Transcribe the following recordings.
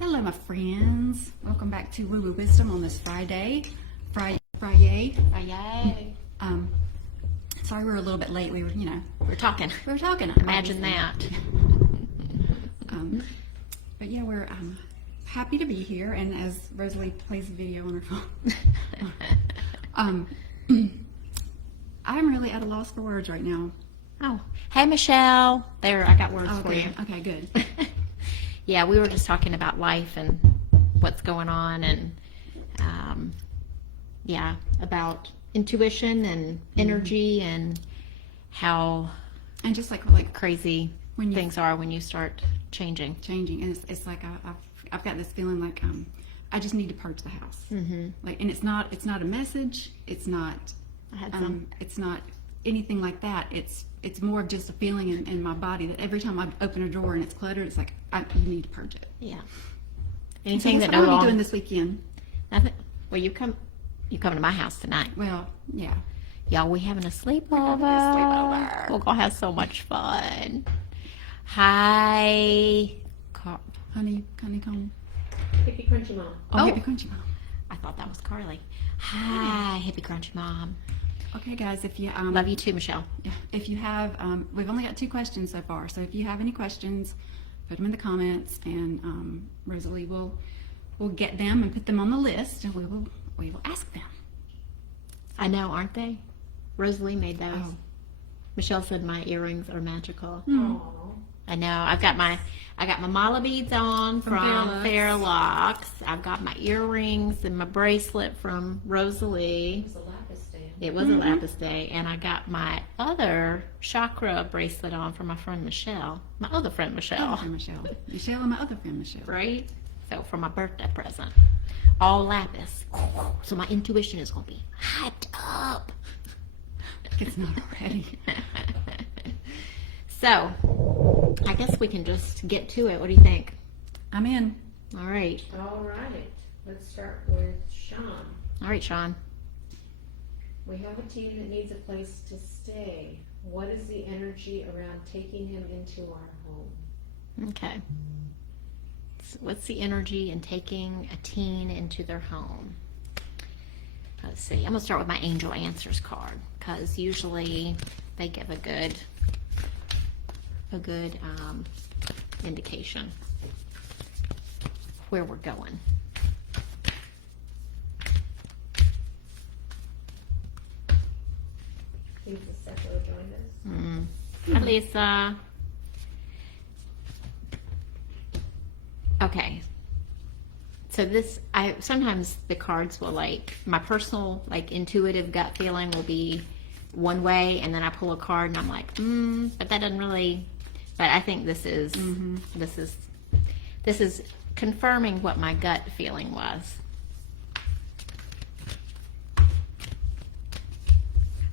Hello, my friends. Welcome back to Woo Woo Wisdom on this Friday. Friday. Sorry we're a little bit late. We were talking. Imagine that. But yeah, we're happy to be here. And as Rosalie plays a video on her phone, I'm really at a loss for words right now. Oh, hey Michelle. There, I got words for you. Okay, good. Yeah, we were just talking about life and what's going on, and about intuition and energy and how and just like crazy when things are when you start changing. And it's like I've got this feeling like I just need to purge the house. Mm-hmm. Like, and it's not a message. It's not. It's not anything like that. It's more of just a feeling in my body that every time I open a drawer and it's cluttered, it's like you need to purge it. Yeah. Anything so that what are you doing this weekend? Nothing. Well, you come to my house tonight. Well, yeah. Y'all, we having a sleepover. We're gonna have so much fun. Hi, Honeycomb. Hippie Crunchy Mom. Oh, Hippie Crunchy Mom. I thought that was Carly. Hi, Hippie Crunchy Mom. Okay, guys, if you love you too, Michelle. If you have, we've only got 2 questions so far. So if you have any questions, put them in the comments, and Rosalie will get them and put them on the list, and we will ask them. I know, aren't they? Rosalie made those. Oh. Michelle said my earrings are magical. Aww. I know. I got my mala beads on from Fairlocks. I've got my earrings and my bracelet from Rosalie. It was a lapis day. It was a lapis day, and I got my other chakra bracelet on from my friend Michelle. My other friend Michelle. Michelle and my other friend Michelle. Right? So for my birthday present. All lapis. So my intuition is going to be hyped up. It's not already. So, I guess we can just get to it. What do you think? I'm in. All right. All right. Let's start with Shaun. All right, Shaun. We have a teen that needs a place to stay. What is the energy around taking him into our home? Okay. So what's the energy in taking a teen into their home? Let's see. I'm going to start with my Angel Answers card, because usually they give a good indication where we're going. Please accept or join us. Hi, Lisa. Okay. So sometimes the cards will, like, my personal, like, intuitive gut feeling will be one way, and then I pull a card and I'm like, but that doesn't really. But I think this is this is confirming what my gut feeling was.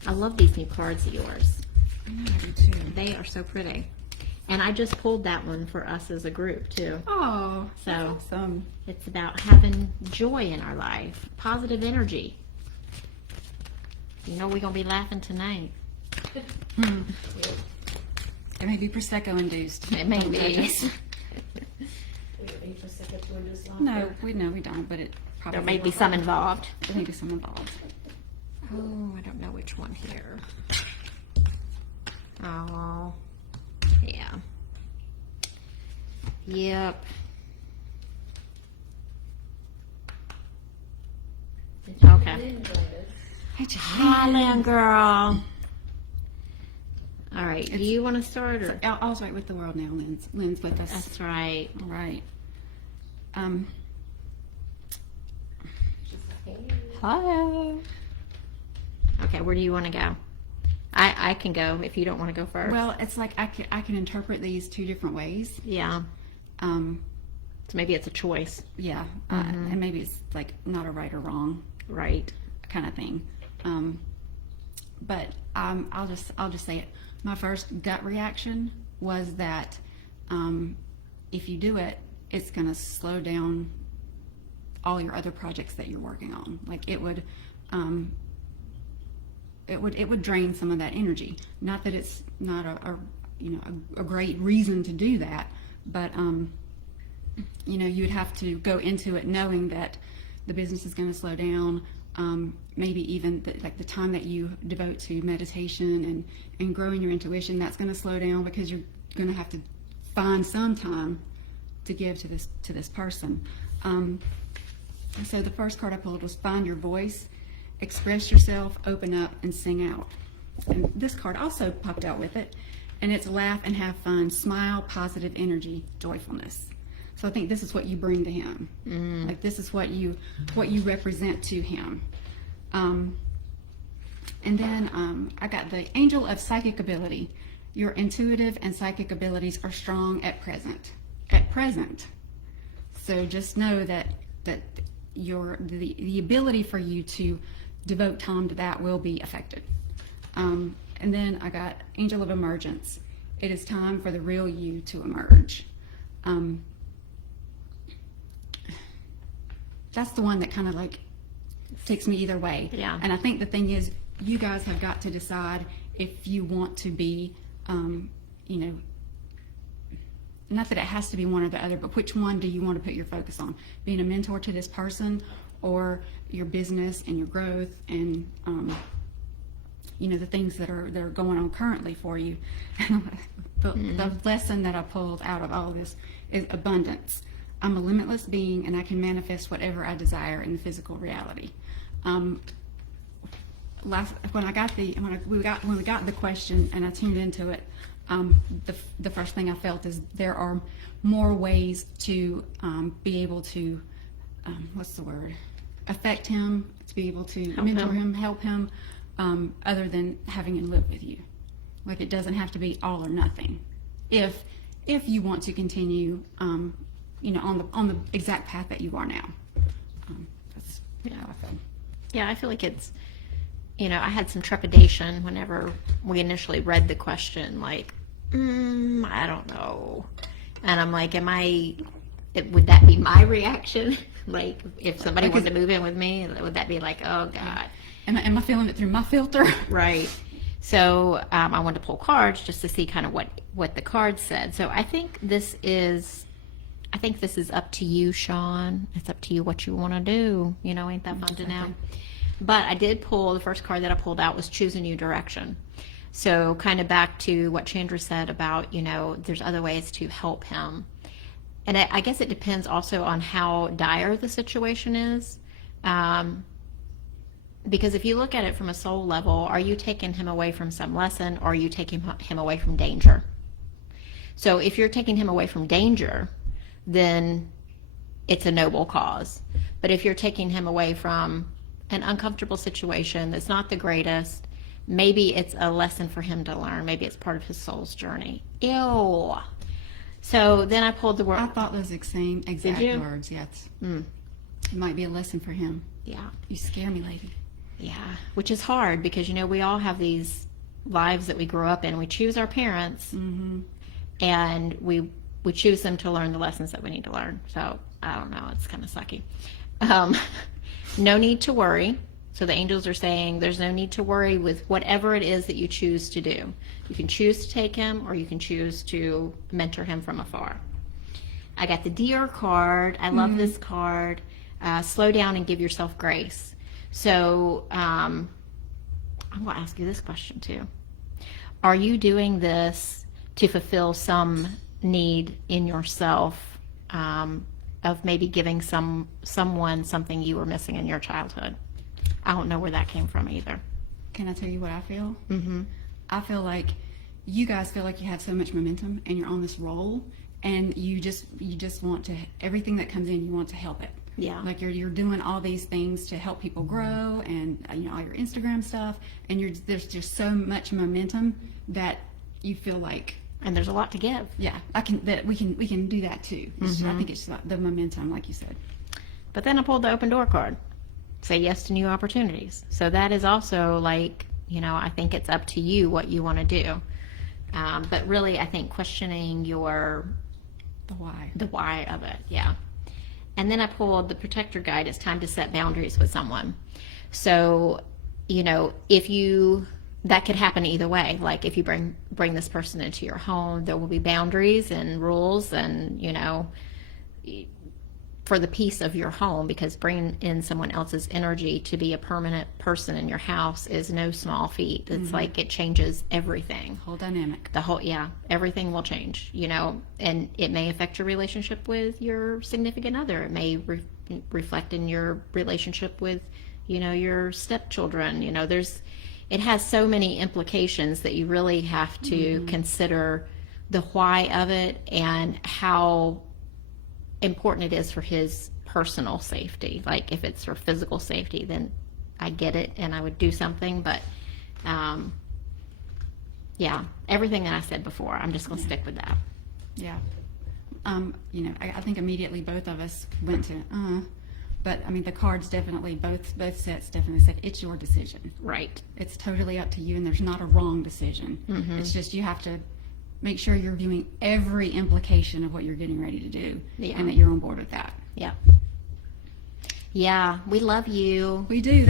I love these new cards of yours. I know, I do too. They are so pretty. And I just pulled that one for us as a group too. Oh, so that's awesome. It's about having joy in our life, positive energy. You know we're gonna be laughing tonight. It may be Prosecco induced. It may be. We don't need Prosecco to induce laughter. No, we don't. But it probably There may be some involved. There may be some involved. Oh, I don't know which one here. Oh, yeah. Yep. Okay. Lynn joined us. Hi, Lynn girl. All right. Do you want to start? Or? I was right with the world now. Lynn's with us. That's right. All right. She's like, hey. Hi. Okay, where do you want to go? I can go if you don't want to go first. Well, it's like I can interpret these 2 different ways. Yeah. So maybe it's a choice. Yeah. And maybe it's like not a right or wrong, Right. kind of thing. But I'll just say it. My first gut reaction was that if you do it, it's going to slow down all your other projects that you're working on. Like it would drain some of that energy. Not that it's not a great reason to do that, but you would have to go into it knowing that the business is going to slow down. Maybe even the time that you devote to meditation and growing your intuition, that's going to slow down because you're going to have to find some time to give to this person. So the first card I pulled was find your voice, express yourself, open up, and sing out. And this card also popped out with it, and it's laugh and have fun, smile, positive energy, joyfulness. So I think this is what you bring to him. Like this is what you represent to him. And then I got the angel of psychic ability. Your intuitive and psychic abilities are strong at present. So just know that the ability for you to devote time to that will be affected. And then I got angel of emergence. It is time for the real you to emerge. That's the one that kind of like takes me either way. Yeah. And I think the thing is, you guys have got to decide if you want to be, not that it has to be one or the other, but which one do you want to put your focus on? Being a mentor to this person, or your business and your growth and, the things that are going on currently for you. The lesson that I pulled out of all of this is abundance. I'm a limitless being, and I can manifest whatever I desire in the physical reality. When we got the question and I tuned into it, the first thing I felt is there are more ways to be able to affect him, to be able to mentor him, help him, other than having him live with you. Like, it doesn't have to be all or nothing. If you want to continue, on the exact path that you are now. That's how I feel. Yeah, I feel like it's, I had some trepidation whenever we initially read the question, like, I don't know. And I'm like, would that be my reaction? Like, if somebody wanted to move in with me, would that be like, oh God. Am I feeling it through my filter? Right. So I wanted to pull cards just to see kind of what the cards said. So I think this is up to you, Shaun. It's up to you what you want to do. Ain't that fun to know? But I did pull, the first card that I pulled out was choose a new direction. So kind of back to what Chandra said about, there's other ways to help him. And I guess it depends also on how dire the situation is. Because if you look at it from a soul level, are you taking him away from some lesson, or are you taking him away from danger? So if you're taking him away from danger, then it's a noble cause. But if you're taking him away from an uncomfortable situation that's not the greatest, maybe it's a lesson for him to learn. Maybe it's part of his soul's journey. Ew. So then I pulled the word. I thought those exact words, yes. It might be a lesson for him. Yeah. You scare me, lady. Yeah, which is hard because, we all have these lives that we grow up in. We choose our parents, and we choose them to learn the lessons that we need to learn. So, I don't know. It's kind of sucky. No need to worry. So the angels are saying there's no need to worry with whatever it is that you choose to do. You can choose to take him, or you can choose to mentor him from afar. I got the Dear card. I love this card. Slow down and give yourself grace. So I'm going to ask you this question too. Are you doing this to fulfill some need in yourself, of maybe giving someone something you were missing in your childhood? I don't know where that came from either. Can I tell you what I feel? I feel like you guys feel like you have so much momentum and you're on this roll, and you just want to, everything that comes in, you want to help it. Yeah. Like you're doing all these things to help people grow, and all your Instagram stuff, and there's just so much momentum that you feel like, and there's a lot to give. Yeah, we can do that too. I think it's the momentum, like you said. But then I pulled the open door card. Say yes to new opportunities. So that is also like, I think it's up to you what you want to do. But really, I think questioning the why of it. Yeah. And then I pulled the protector guide. It's time to set boundaries with someone. So, that could happen either way. Like if you bring this person into your home, there will be boundaries and rules, and for the peace of your home, because bringing in someone else's energy to be a permanent person in your house is no small feat. It's like it changes everything. Whole dynamic. Everything will change, and it may affect your relationship with your significant other. It may reflect in your relationship with, your stepchildren. It has so many implications that you really have to consider the why of it and how important it is for his personal safety. Like if it's for physical safety, then I get it and I would do something, but everything that I said before, I'm just going to stick with that. Yeah. I think immediately both of us went to, but I mean, the cards definitely, both sets definitely said, it's your decision. Right. It's totally up to you, and there's not a wrong decision. It's just you have to make sure you're viewing every implication of what you're getting ready to do, and that you're on board with that. Yeah. Yeah, we love you. We do. You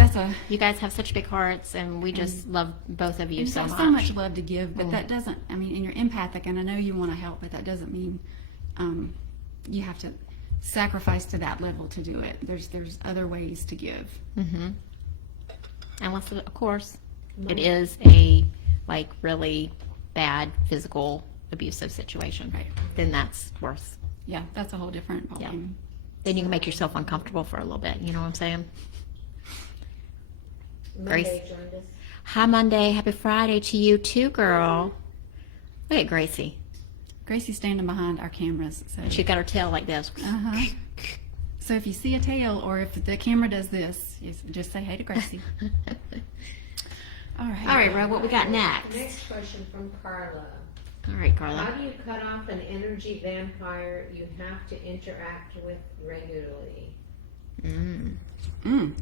guys have such big hearts, and we just love both of you so much. So much love to give, but that doesn't, and you're empathic, and I know you want to help, but that doesn't mean you have to sacrifice to that level to do it. There's other ways to give. Unless, of course, it is a really bad physical abusive situation. Right. Then that's worse. Yeah, that's a whole different ballgame. Yeah. Then you can make yourself uncomfortable for a little bit. You know what I'm saying? Monday joined us. Hi, Monday. Happy Friday to you too, girl. Look at Gracie. Gracie's standing behind our cameras. So. She got her tail like this. So if you see a tail, or if the camera does this, just say hey to Gracie. All right, Ro, what we got next? Next question from Carla. All right, Carla. How do you cut off an energy vampire you have to interact with regularly? Shaun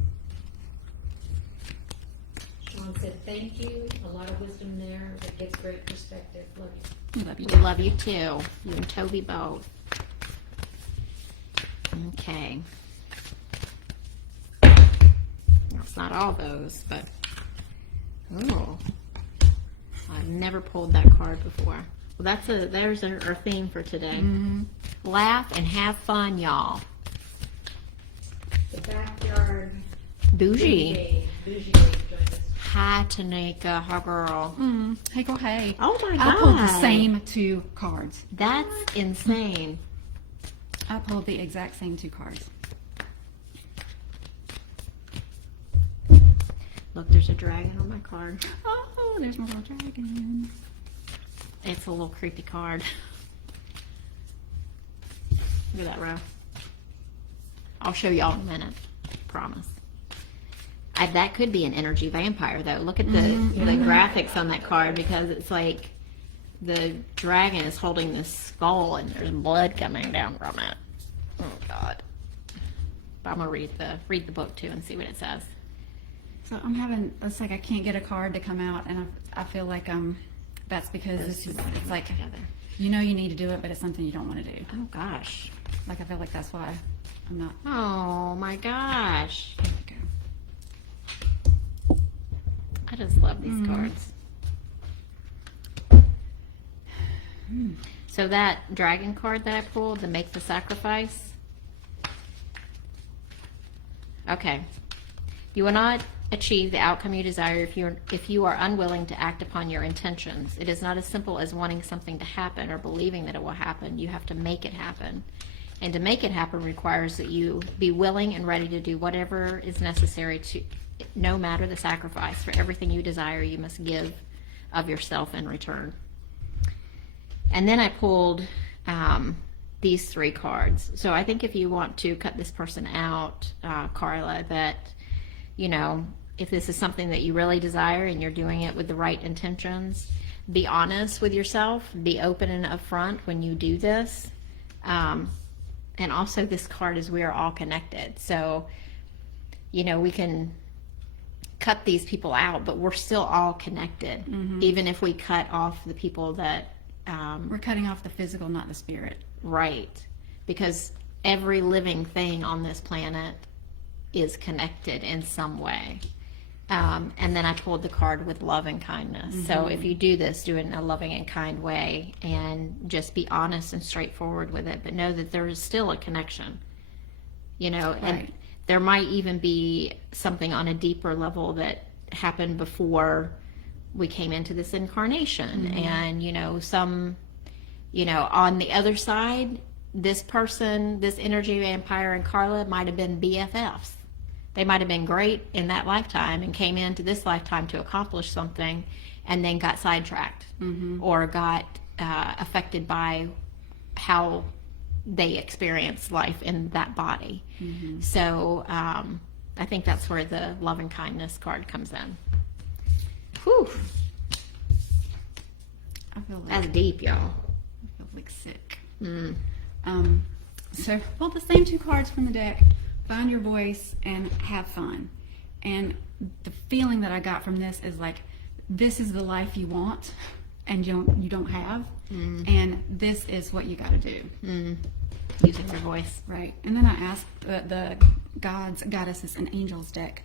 said, thank you. A lot of wisdom there. It gives great perspective. Love you. Love you. We love you too. You and Tovi both. Okay. It's not all those, but I've never pulled that card before. Well, there's our theme for today. Laugh and have fun, y'all. The backyard. Bougie. Bougie joined us. Hi, Tanika. Hi, girl. Hey, girl, hey. Oh my I pulled the God. same two cards. That's insane. I pulled the exact same two cards. Look, there's a dragon on my card. Oh, there's my little dragon. It's a little creepy card. Look at that, Ro. I'll show y'all in a minute. Promise. That could be an energy vampire, though. Look at the graphics on that card, because it's like the dragon is holding this skull and there's blood coming down from it. Oh God. But I'm gonna read the book too and see what it says. So it's like I can't get a card to come out, and I feel like that's because it's like you need to do it, but it's something you don't want to do. Oh gosh. Like I feel like that's why I'm not. Oh my gosh. There we go. I just love these cards. So that dragon card that I pulled, to make the sacrifice. Okay. You will not achieve the outcome you desire if you are unwilling to act upon your intentions. It is not as simple as wanting something to happen or believing that it will happen. You have to make it happen. And to make it happen requires that you be willing and ready to do whatever is necessary to, no matter the sacrifice. For everything you desire, you must give of yourself in return. And then I pulled these three cards. So I think if you want to cut this person out, Carla, that, if this is something that you really desire and you're doing it with the right intentions, be honest with yourself, be open and upfront when you do this. And also this card is we are all connected. So, we can cut these people out, but we're still all connected, even if we cut off the people that... We're cutting off the physical, not the spirit. Right. Because every living thing on this planet is connected in some way. And then I pulled the card with love and kindness. So if you do this, do it in a loving and kind way, and just be honest and straightforward with it, but know that there is still a connection, and Right. there might even be something on a deeper level that happened before we came into this incarnation. And, on the other side, this person, this energy vampire and Carla might have been BFFs. They might have been great in that lifetime and came into this lifetime to accomplish something, and then got sidetracked or got affected by how they experience life in that body. So I think that's where the love and kindness card comes in. Whew, I feel like that's deep, y'all. I feel like sick. So pull the same 2 cards from the deck, find your voice, and have fun. And the feeling that I got from this is like, this is the life you want and you don't have, and this is what you got to do. Using your voice. Right. And then I asked the gods, goddesses, and angels deck,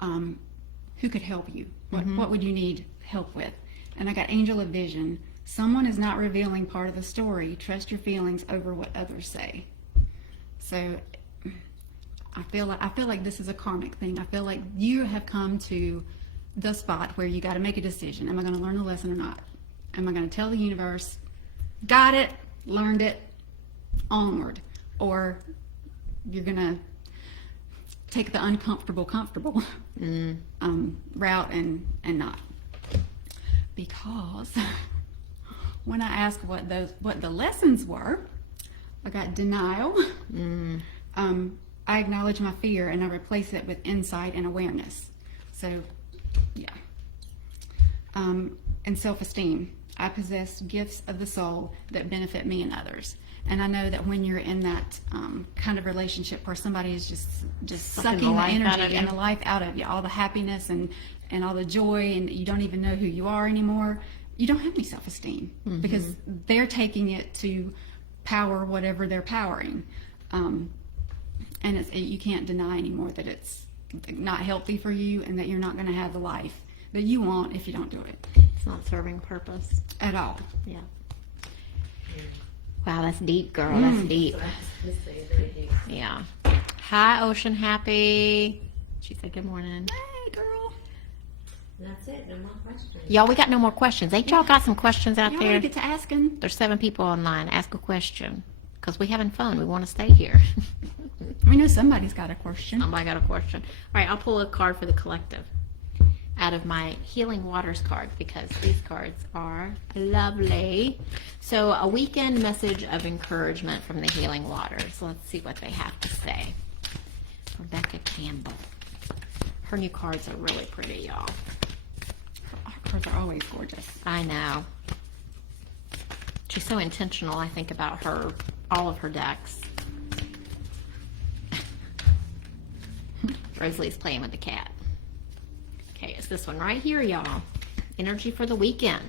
who could help you? What would you need help with? And I got Angel of Vision. Someone is not revealing part of the story. Trust your feelings over what others say. So I feel like this is a karmic thing. I feel like you have come to the spot where you got to make a decision. Am I going to learn the lesson or not? Am I going to tell the universe, got it, learned it, onward? Or you're going to take the uncomfortable, comfortable route and not. Because when I asked what the lessons were, I got denial. I acknowledge my fear and I replace it with insight and awareness. So, yeah. And self-esteem. I possess gifts of the soul that benefit me and others. And I know that when you're in that kind of relationship where somebody is just sucking the energy and the life out of you, all the happiness and all the joy, and you don't even know who you are anymore, you don't have any self-esteem because they're taking it to power whatever they're powering. And you can't deny anymore that it's not healthy for you and that you're not going to have the life that you want if you don't do it. It's not serving purpose. At all. Yeah. Wow, that's deep, girl. That's deep. Yeah. Hi, Oceanhappy. She said good morning. Hey, girl. That's it. No more questions. Y'all, we got no more questions. Ain't y'all got some questions out Y'all there? want to get to asking? There's 7 people online. Ask a question. Because we're having fun. We want to stay here. We know somebody's got a question. Somebody got a question. All right, I'll pull a card for the collective out of my Healing Waters card because these cards are lovely. So a weekend message of encouragement from the Healing Waters. Let's see what they have to say. Rebecca Campbell. Her new cards are really pretty, y'all. Our cards are always gorgeous. I know. She's so intentional, I think, about all of her decks. Rosalie's playing with the cat. Okay, it's this one right here, y'all. Energy for the weekend.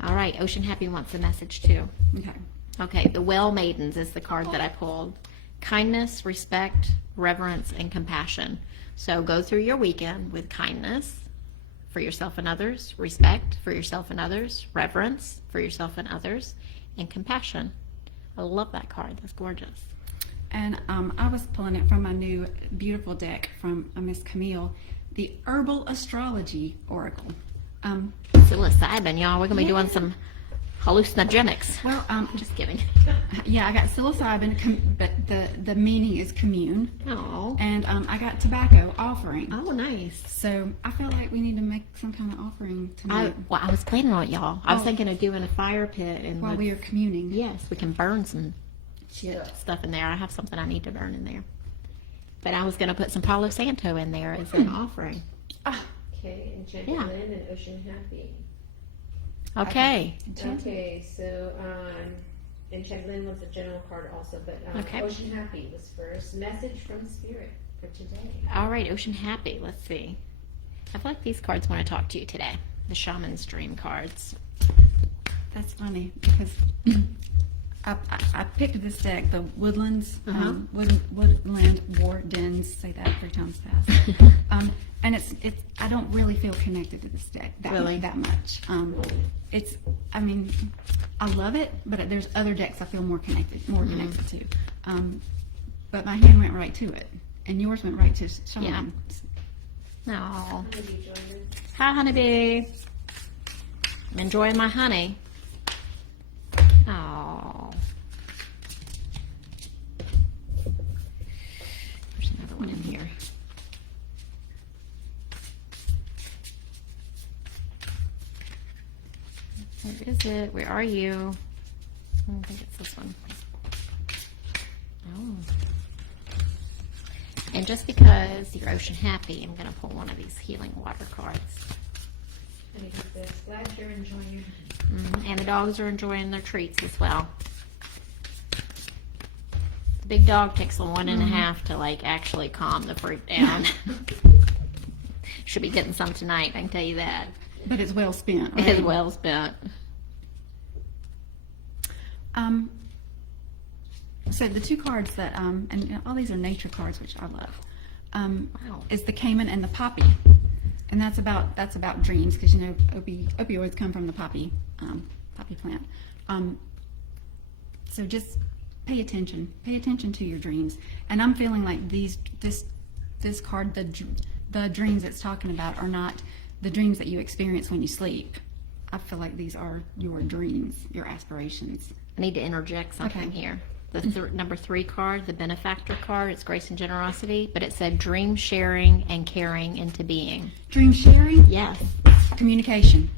All right, Oceanhappy wants a message too. Okay. Okay, the Well Maidens is the card that I pulled. Kindness, respect, reverence, and compassion. So go through your weekend with kindness for yourself and others, respect for yourself and others, reverence for yourself and others, and compassion. I love that card. That's gorgeous. And I was pulling it from my new beautiful deck from Miss Camille, the Herbal Astrology Oracle. Psilocybin, y'all. We're going to be doing some hallucinogenics. Well, Just kidding. yeah, I got psilocybin, but the meaning is commune. Oh. And I got tobacco offering. Oh, nice. So I feel like we need to make some kind of offering tonight I was planning on it, y'all. I was Oh. thinking of doing a fire pit. And while we are communing. yes, we can burn some Shit. stuff in there. I have something I need to burn in there. But I was going to put some Palo Santo in there as an offering. Okay, Enchanted Yeah. Lynn and Oceanhappy. Okay. Okay, so Enchanted Lynn was a general card also, but Okay. Oceanhappy was first. Message from Spirit for today. All right, Oceanhappy. Let's see. I feel like these cards want to talk to you today. The Shaman's Dream cards. That's funny because I picked this deck, the Woodlands, Uh-huh. Woodland Wardens, say that 3 times fast. And it's I don't really feel connected to this deck Really? that much. I mean, I love it, but there's other decks I feel more connected to. But my hand went right to it, and yours went right to Shaun. Yeah. No. Honeybee joined us. Hi, honeybee. I'm enjoying my honey. Oh. There's another one in here. Where is it? Where are you? I don't think it's this one. Oh. And just because you're Oceanhappy, I'm going to pull one of these healing water cards. Honeybee says, glad you're enjoying your honey. And the dogs are enjoying their treats as well. The big dog takes a 1.5 to like actually calm the freak down. Should be getting some tonight, I can tell you that. But it's well spent, right? It's well spent. So the 2 cards that, and you know, all these are nature cards, which I love, Wow. is the Cayman and the Poppy. And that's about dreams, because, you know, opioids come from the poppy plant. So just pay attention to your dreams. And I'm feeling like this card, the dreams it's talking about are not the dreams that you experience when you sleep. I feel like these are your dreams, your aspirations. I need to interject something Okay. here. The number 3 card, the benefactor card, it's grace and generosity, but it said dream sharing and carrying into being. Dream sharing, Yes. communication.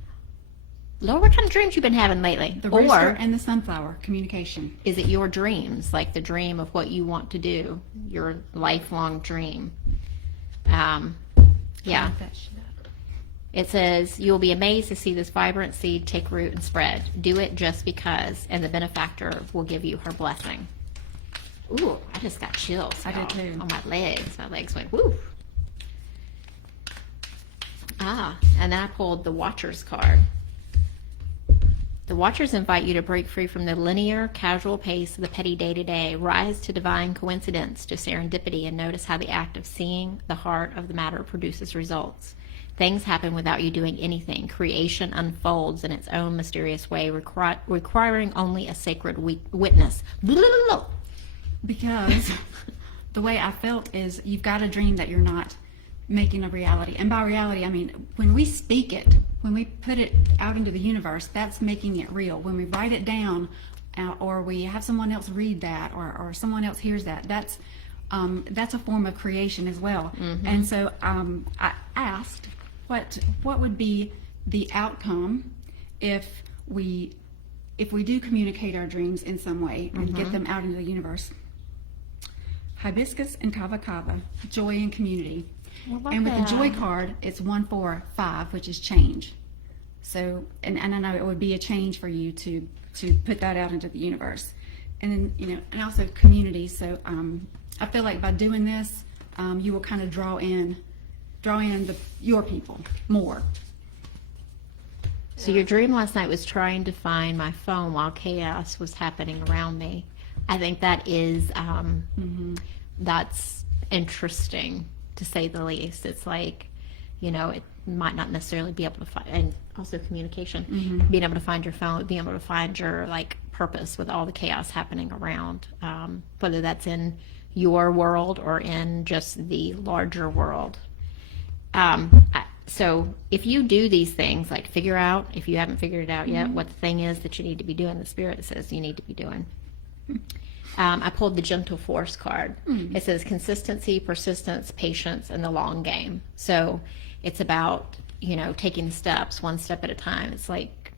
Lord, what kind of dreams you been having lately? The rooster Or and the sunflower, communication. is it your dreams, like the dream of what you want to do, your lifelong dream? Yeah. That shit up. It says, you'll be amazed to see this vibrant seed take root and spread. Do it just because, and the benefactor will give you her blessing. Ooh, I just got chills. I did y'all, too. on my legs. My legs went, woo. And then I pulled the Watcher's card. The Watchers invite you to break free from the linear, casual pace of the petty day-to-day, rise to divine coincidence, to serendipity, and notice how the act of seeing the heart of the matter produces results. Things happen without you doing anything. Creation unfolds in its own mysterious way, requiring only a sacred witness. Because the way I felt is you've got a dream that you're not making a reality. And by reality, I mean, when we speak it, when we put it out into the universe, that's making it real. When we write it down, or we have someone else read that, or someone else hears that, that's a form of creation as well. Mm-hmm. And so I asked what would be the outcome if we do communicate our dreams in some way and get them out into the universe. Hibiscus and kava kava, joy and community. And with the joy card, it's 1, 4, 5, which is change. So, and I know it would be a change for you to put that out into the universe. And then, you know, and also community. So I feel like by doing this, you will kind of draw in your people more. So your dream last night was trying to find my phone while chaos was happening around me. I think that is, that's interesting, to say the least. It's like, you know, it might not necessarily be able to find, and also communication, being able to find your phone, being able to find your like purpose with all the chaos happening around, whether that's in your world or in just the larger world. So if you do these things, like figure out, if you haven't figured it out yet, what the thing is that you need to be doing, the Spirit says you need to be doing. I pulled the Gentle Force card. It says consistency, persistence, patience, and the long game. So it's about, you know, taking steps, one step at a time. It's like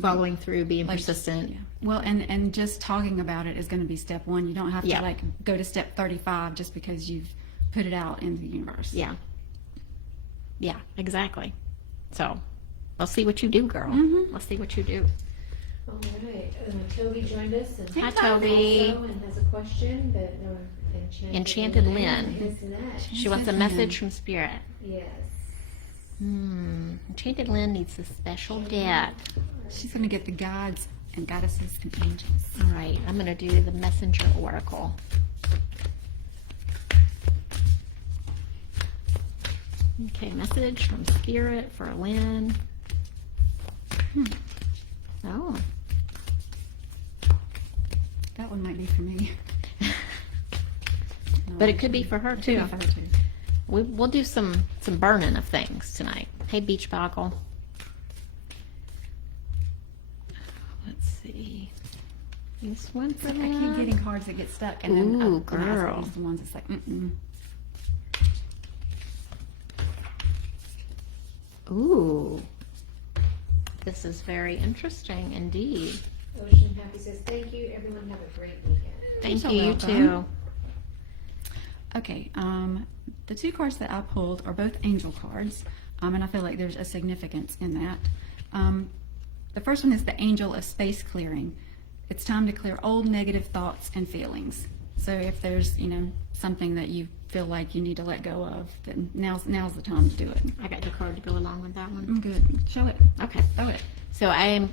following through, being persistent. Yeah. Well, and just talking about it is going to be step 1. You don't have to like go to step 35 just because you've put it out into the universe. Yeah. Yeah, exactly. So let's see what you do, girl. Let's see what you do. All right. Tovi joined us. And Hi, Tovi. Also, and has a question that Enchanted Lynn. is next. She wants a message from Spirit. Yes. Enchanted Lynn needs a special deck. She's going to get the guides and goddesses and angels. All right, I'm going to do the messenger oracle. Okay, message from Spirit for Lynn. Oh. That one might be for me. But it could be for her too. For her too. We'll do some burning of things tonight. Hey, Beach Boggle. Let's see. This one for I keep that. getting cards that get stuck, and then Ooh, when I ask girl. these, the ones that's like, mm-mm. Ooh. This is very interesting indeed. Oceanhappy says, thank you. Everyone have a great weekend. Thank You're you, so you welcome. too. Okay, the two cards that I pulled are both angel cards, and I feel like there's a significance in that. The first one is the angel of space clearing. It's time to clear old negative thoughts and feelings. So if there's, something that you feel like you need to let go of, then now's the time to do it. I got your card to go along with that one. I'm good. Show it. Okay. Throw it. So I'm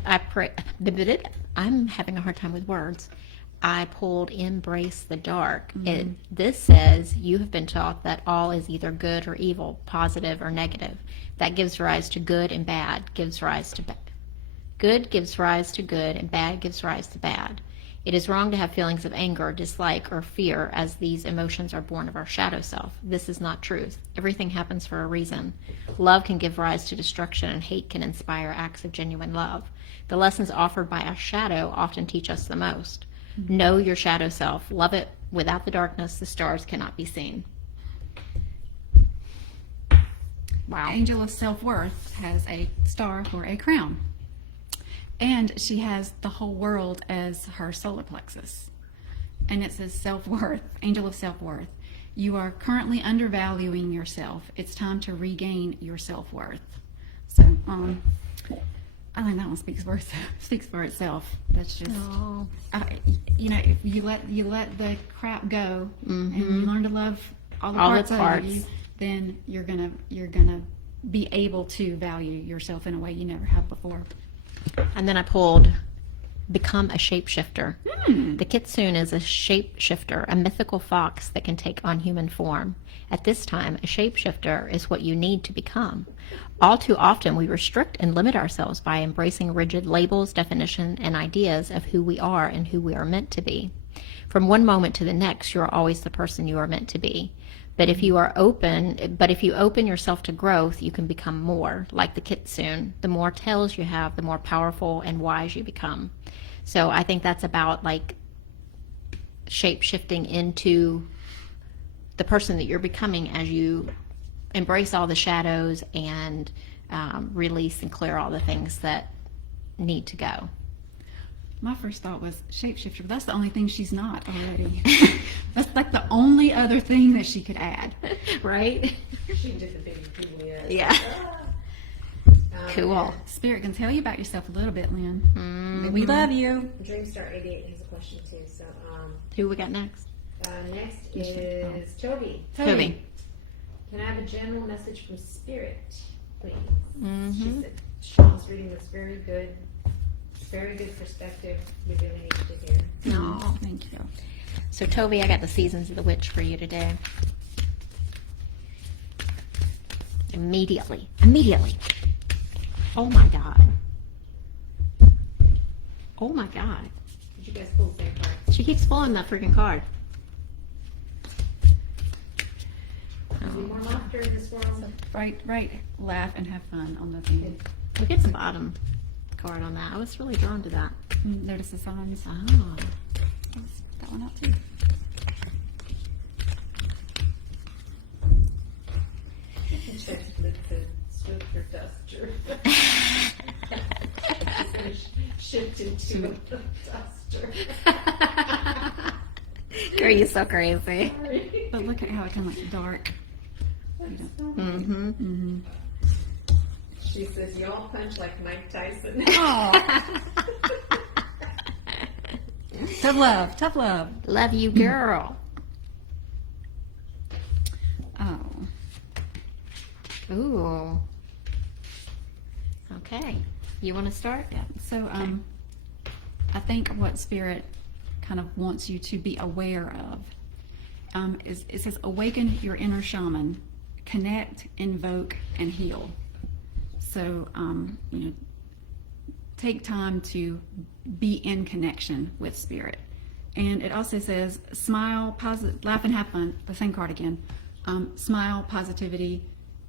having a hard time with words. I pulled Embrace the Dark. This says you have been taught that all is either good or evil, positive or negative. That gives rise to good, and bad gives rise to bad. Good gives rise to good, and bad gives rise to bad. It is wrong to have feelings of anger, dislike, or fear, as these emotions are born of our shadow self. This is not truth. Everything happens for a reason. Love can give rise to destruction, and hate can inspire acts of genuine love. The lessons offered by our shadow often teach us the most. Know your shadow self. Love it. Without the darkness, the stars cannot be seen. Wow. Angel of self-worth has a star or a crown. And she has the whole world as her solar plexus. And it says self-worth, angel of self-worth. You are currently undervaluing yourself. It's time to regain your self-worth. So, I think that one speaks for itself. That's just, Oh. if you let the crap go and you learn to love all the parts of you, then you're gonna be able to value yourself in a way you never have before. And then I pulled Become a Shapeshifter. The kitsune is a shapeshifter, a mythical fox that can take on human form. At this time, a shapeshifter is what you need to become. All too often, we restrict and limit ourselves by embracing rigid labels, definition, and ideas of who we are and who we are meant to be. From one moment to the next, you are always the person you are meant to be. But if you open yourself to growth, you can become more. Like the kitsune, the more tails you have, the more powerful and wise you become. So I think that's about like shape shifting into the person that you're becoming as you embrace all the shadows and release and clear all the things that need to go. My first thought was shapeshifter, but that's the only thing she's not already. That's like the only other thing that she could add. Right? She did the big Juliet. Yeah. Cool. Spirit can tell you about yourself a little bit, Lynn. We love you. Dreamstar 88 has a question too. So Who we got next? next is Tovi. Tovi. Can I have a general message from Spirit, please? Mm-hmm. She said Shaun's reading was very good perspective. We really need to hear. No. Thank you. So Tovi, I got the Seasons of the Witch for you today. Immediately. Oh my God. Oh my God. Did you guys pull the same card? She keeps pulling that freaking card. Is there more laughter in this world? Right. Laugh and have fun on the thing. Look at the bottom card on that. I was really drawn to that. Notice the signs. Oh. Let's put that one out too. Swifter duster. Shift into a duster. Girl, you're so crazy. Sorry. But look at how it kind of like dark. Mm-hmm. She says, y'all punch like Mike Tyson. Oh. Tough love. Love you, girl. Oh. Ooh. Okay. You want to start? Yeah. So I think what Spirit kind of wants you to be aware of is it says awaken your inner shaman, connect, invoke, and heal. So take time to be in connection with Spirit. And it also says smile, laugh and have fun. The same card again. Smile, positivity,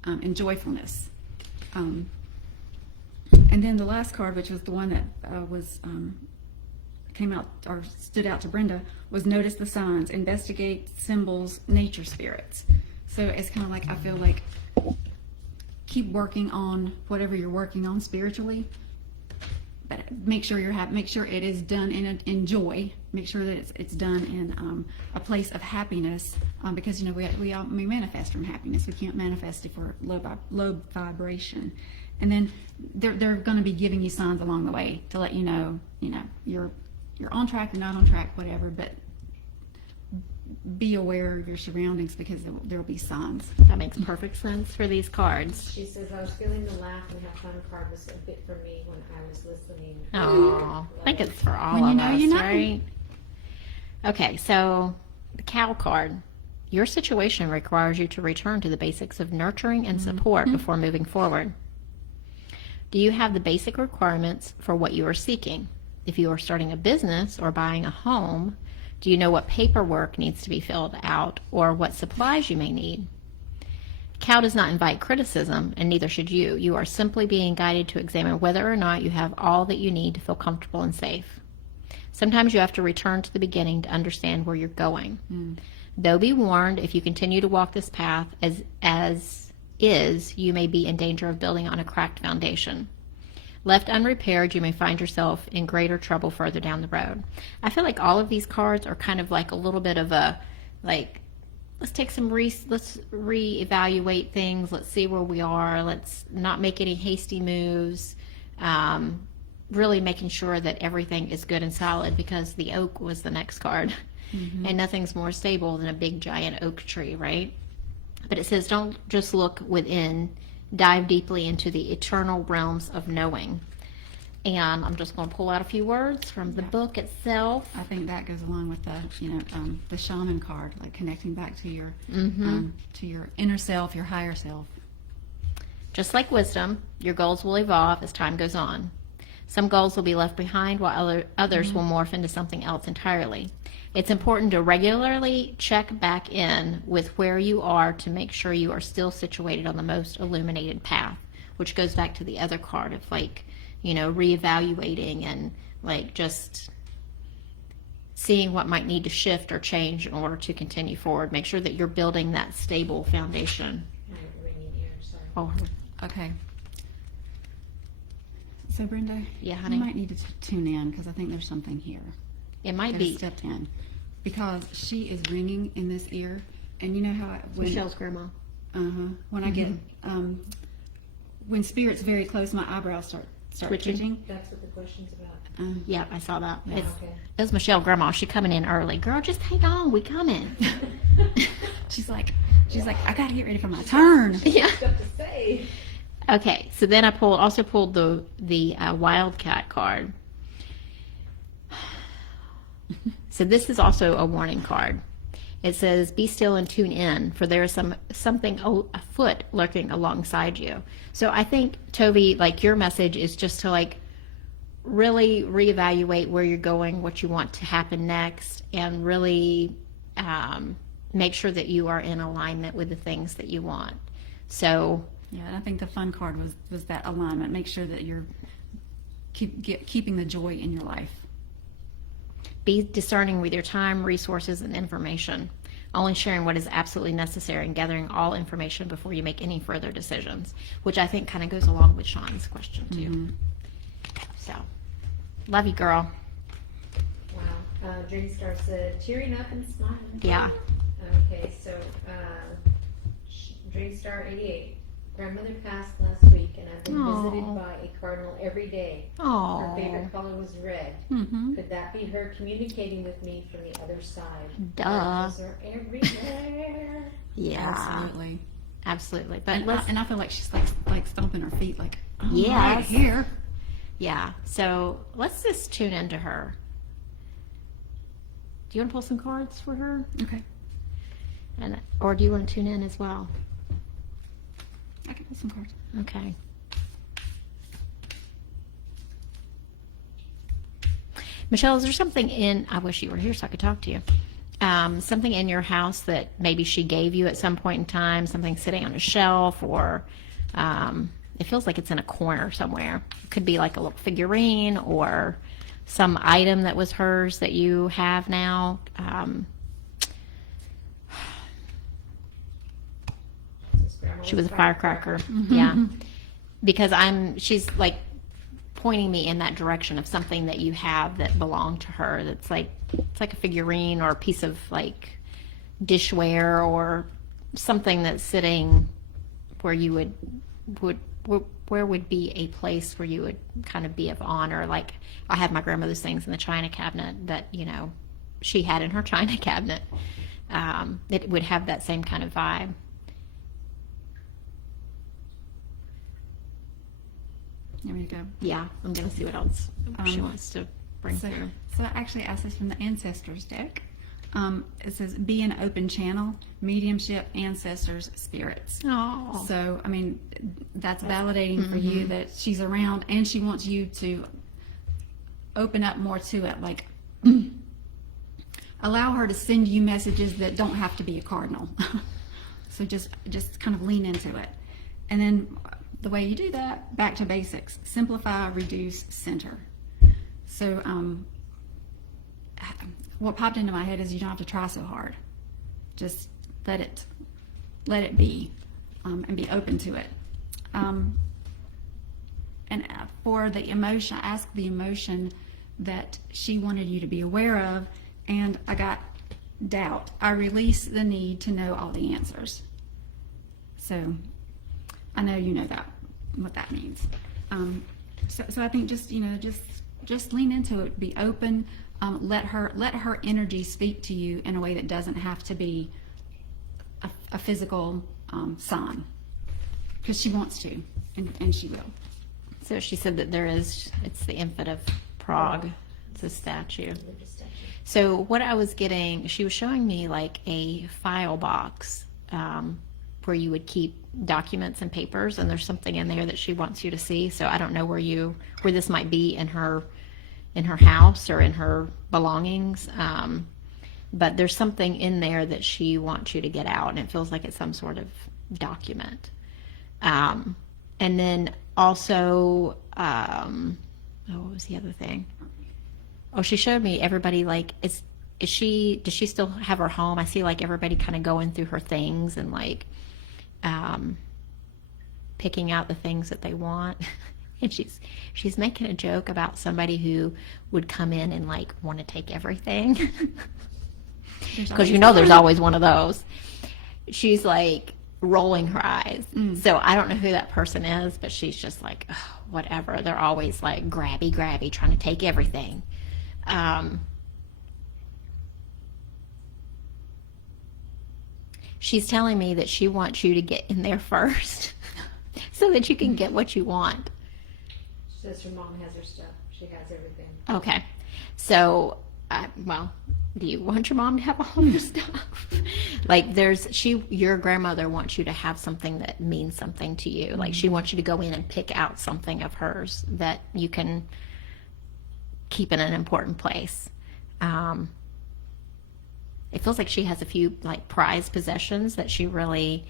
and joyfulness. And then the last card, which was the one that came out or stood out to Brenda, was notice the signs, investigate symbols, nature spirits. So it's kind of like, I feel like, keep working on whatever you're working on spiritually, but make sure make sure it is done in joy. Make sure that it's done in a place of happiness, because we manifest from happiness. We can't manifest it for low vibration. And then they're going to be giving you signs along the way to let you know you're on track, you're not on track, whatever. But be aware of your surroundings, because there will be signs. That makes perfect sense for these cards. She says, I was feeling the laugh and have fun card was a bit for me when I was listening. Oh, I think it's for all of us, right? Okay, so the cow card. Your situation requires you to return to the basics of nurturing and support before moving forward. Do you have the basic requirements for what you are seeking? If you are starting a business or buying a home, do you know what paperwork needs to be filled out or what supplies you may need? Cow does not invite criticism, and neither should you. You are simply being guided to examine whether or not you have all that you need to feel comfortable and safe. Sometimes you have to return to the beginning to understand where you're going. Though be warned, if you continue to walk this path as is, you may be in danger of building on a cracked foundation. Left unrepaired, you may find yourself in greater trouble further down the road. I feel like all of these cards are kind of like a little bit of a, like, let's take some let's reevaluate things. Let's see where we are. Let's not make any hasty moves. Really making sure that everything is good and solid, because the oak was the next card. And nothing's more stable than a big giant oak tree, right? But it says don't just look within, dive deeply into the eternal realms of knowing. And I'm just going to pull out a few words from the book itself. I think that goes along with the shaman card, like connecting back to your inner self, your higher self. Just like wisdom, your goals will evolve as time goes on. Some goals will be left behind, while others will morph into something else entirely. It's important to regularly check back in with where you are to make sure you are still situated on the most illuminated path, which goes back to the other card of reevaluating and just seeing what might need to shift or change in order to continue forward. Make sure that you're building that stable foundation. Oh, okay. So Brenda, yeah, honey, you might need to tune in, because I think there's something here. It might be stepped in, because she is ringing in this ear, and you know how Michelle's grandma. When I get when Spirit's very close, my eyebrows start twitching. That's what the question's about. Yeah, I saw that. Yeah. It was Michelle grandma. She coming in early. Girl, just hang on. We coming. She's like, I gotta get ready for my turn. Yeah. Stuff to say. Okay, so then I also pulled the Wildcat card. So this is also a warning card. It says, be still and tune in, for there is something afoot lurking alongside you. So I think, Tovi, your message is just to really reevaluate where you're going, what you want to happen next, and really make sure that you are in alignment with the things that you want. So yeah, and I think the fun card was that alignment. Make sure that you're keeping the joy in your life. Be discerning with your time, resources, and information. Only sharing what is absolutely necessary and gathering all information before you make any further decisions, which I think kind of goes along with Shaun's question too. So, love you, girl. Wow. Dreamstar said, tearing up and smiling. Yeah. Okay, so Dreamstar 88. Grandmother passed last week, and I've been visited by a cardinal every day. Aww. Her favorite color was red. Could that be her communicating with me from the other side? Duh. Cardinals are everywhere. Yeah. Absolutely. But And I feel like she's like stomping her feet, yes. right here. Yeah. So let's just tune into her. Do you want to pull some cards for her? Okay. Or do you want to tune in as well? I can pull some cards. Okay. Michelle, is there something I wish you were here so I could talk to you. Something in your house that maybe she gave you at some point in time, something sitting on a shelf, or it feels like it's in a corner somewhere. It could be like a little figurine or some item that was hers that you have now. She was a firecracker. Yeah. Because she's like pointing me in that direction of something that you have that belonged to her. That's like, it's like a figurine or a piece of like dishware or something that's sitting where you where would be a place where you would kind of be of honor. Like I have my grandmother's things in the china cabinet that, you know, she had in her china cabinet. It would have that same kind of vibe. There we go. Yeah, I'm going to see what else she wants to bring through. So I actually asked this from the Ancestors deck. It says, be an open channel, mediumship, ancestors, spirits. Oh. So, I mean, that's validating for you that she's around and she wants you to open up more to it. Like, allow her to send you messages that don't have to be a cardinal. So just kind of lean into it. And then the way you do that, back to basics: simplify, reduce, center. So what popped into my head is you don't have to try so hard. Just let it be, and be open to it. And for the emotion, ask the emotion that she wanted you to be aware of, and I got doubt. I release the need to know all the answers. So I know you know what that means. So I think just lean into it, be open, let her energy speak to you in a way that doesn't have to be a physical sign, because she wants to, and she will. So she said that it's the infant of Prague. It's a statue. So what I was getting, she was showing me like a file box where you would keep documents and papers, and there's something in there that she wants you to see. So I don't know where this might be in her house or in her belongings, but there's something in there that she wants you to get out, and it feels like it's some sort of document. And then also, what was the other thing? Oh, she showed me everybody, like, does she still have her home? I see like everybody kind of going through her things and like picking out the things that they want. And she's making a joke about somebody who would come in and like want to take everything. Because there's always one of those. She's like rolling her eyes. So I don't know who that person is, but she's just like, oh, whatever. They're always like grabby, trying to take everything. She's telling me that she wants you to get in there first so that you can get what you want. She says her mom has her stuff. She has everything. Okay. So, do you want your mom to have all your stuff? Like your grandmother wants you to have something that means something to you. Like she wants you to go in and pick out something of hers that you can keep in an important place. It feels like she has a few like prized possessions that she really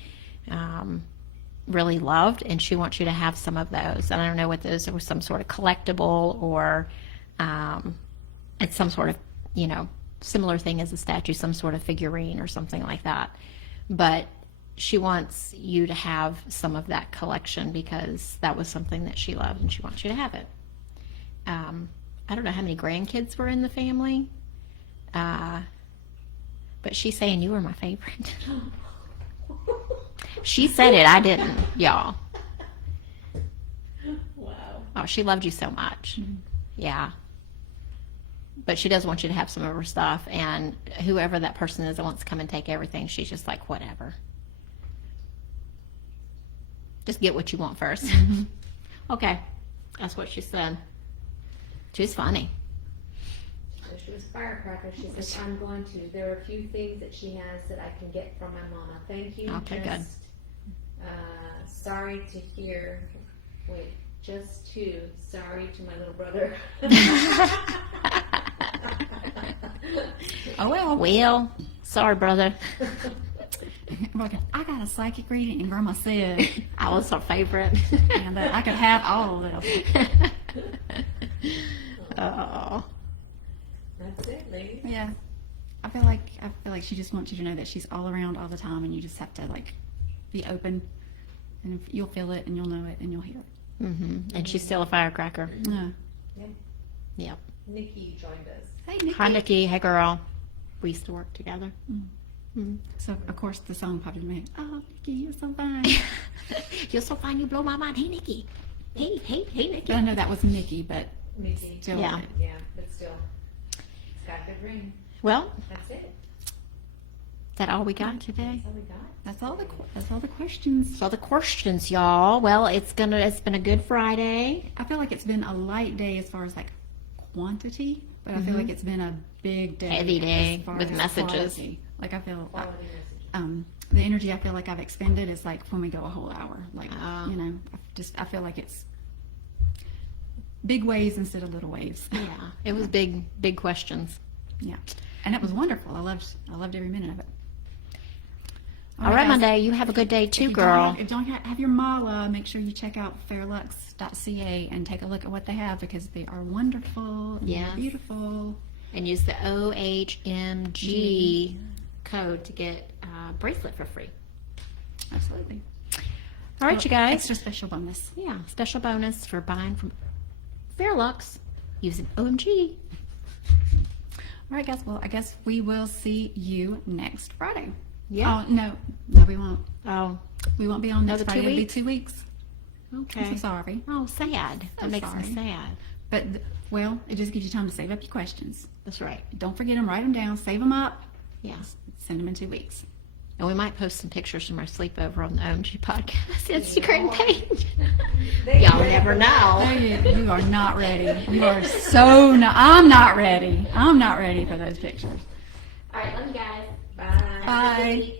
loved, and she wants you to have some of those. And I don't know what those are, some sort of collectible or it's some sort of, similar thing as a statue, some sort of figurine or something like that. But she wants you to have some of that collection because that was something that she loved, and she wants you to have it. I don't know how many grandkids were in the family, but she's saying you were my favorite. She said it, I didn't, y'all. Wow. Oh, she loved you so much. Yeah. But she does want you to have some of her stuff, and whoever that person is that wants to come and take everything, she's just like, whatever. Just get what you want first. Okay. That's what she said. She was funny. She was firecracker. She says, I'm going to. There are a few things that she has that I can get from my mama. Thank you. Okay, good. Sorry to hear. Wait, just to. Sorry to my little brother. Oh, well. Well, sorry, brother. I got a psychic reading, and Grandma said, I was her favorite. and that I could have all of this. Oh. That's it, ladies. Yeah. I feel like she just wants you to know that she's all around all the time, and you just have to like be open, and you'll feel it, and you'll know it, and you'll hear it. And she's still a firecracker. Yeah. Yeah. Yep. Nikki joined us. Hey, Nikki. Hi, Nikki. Hey, girl. We used to work together. So of course the song popped in my head. Oh, Nikki, you're so fine. You're so fine. You blow my mind. Hey, Nikki. Hey, Nikki. But I know that was Nikki, but Nikki. still. Yeah. Yeah, but still. It's got a good ring. Well, That's it. is that all we got today? That's all we got. That's all the questions. So the questions, y'all. Well, it's been a good Friday. I feel like it's been a light day as far as like quantity, but I feel like it's been a big day, Heavy day as far with as messages. quality. Like I feel, Quality messages. the energy I feel like I've expended is like when we go a whole hour. Like Oh. you know, I feel like it's big waves instead of little waves. Yeah, it was big questions. Yeah, and it was wonderful. I loved every minute of it. All right, guys. Monday. You have a good day If too, you girl. If you don't have your mala, make sure you check out fairlux.ca and take a look at what they have because they are wonderful and Yes. they're beautiful. And use the OHMG code to get a bracelet for free. Absolutely. All right, you guys. Extra special bonus. Yeah, special bonus for buying from Fairlux using OMG. All right, guys. Well, I guess we will see you next Friday. Yeah. Oh, no, we won't. Oh, We won't be on next Another 2 Friday. weeks? It'll be 2 weeks. okay. I'm so sorry. Oh, sad. So That makes sorry. me sad. But, well, it just gives you time to save up your questions. That's right. Don't forget them. Write them down. Save them up. Yeah. Send them in 2 weeks. And we might post some pictures from our sleepover on the OMG Podcast Instagram page. Y'all never know. No, you are not ready. You are so not. I'm not ready. I'm not ready for those pictures. All right, love you guys. Bye. Bye.